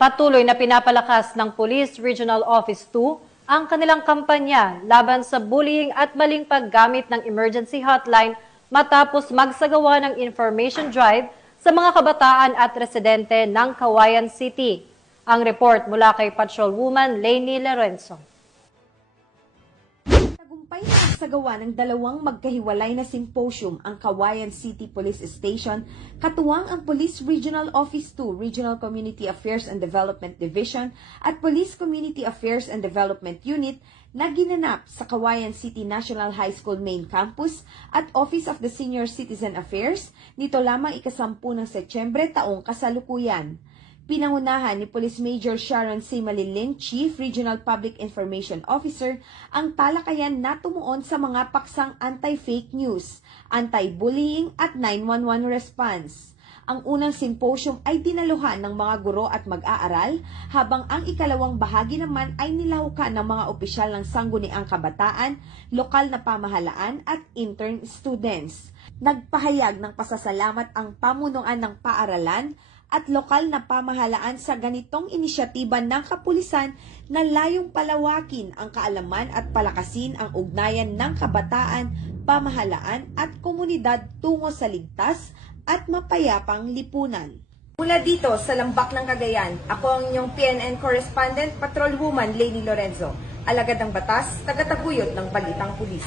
Patuloy na pinapalakas ng Police Regional Office 2 ang kanilang kampanya laban sa bullying at maling paggamit ng emergency hotline matapos magsagawa ng information drive sa mga kabataan at residente ng Cauayan City. Ang report mula kay Patrolwoman Lainey Lorenzo. Tagumpay na nagsagawa ng dalawang magkahiwalay na symposium ang Cauayan City Police Station, katuwang ang Police Regional Office 2, Regional Community Affairs and Development Division at Police Community Affairs and Development Unit na ginanap sa Cauayan City National High School Main Campus at Office of the Senior Citizen Affairs nito lamang ika-10 ng Setyembre taong kasalukuyan. Pinangunahan ni Police Major Sharon C. Malilin, Chief Regional Public Information Officer, ang talakayan na tumuon sa mga paksang anti-fake news, anti-bullying at 911 response. Ang unang symposium ay dinaluhan ng mga guro at mag-aaral, habang ang ikalawang bahagi naman ay nilahukan ng mga opisyal ng sangguniang kabataan, lokal na pamahalaan at intern students. Nagpahayag ng pasasalamat ang pamunuan ng paaralan at lokal na pamahalaan sa ganitong inisyatiba ng kapulisan na layong palawakin ang kaalaman at palakasin ang ugnayan ng kabataan, pamahalaan at komunidad tungo sa ligtas at mapayapang lipunan. Mula dito sa Lambak ng Cagayan, ako ang inyong PNN correspondent, Patrolwoman Lainey Lorenzo, alagad ng batas, tagataguyod ng Balitang Pulis.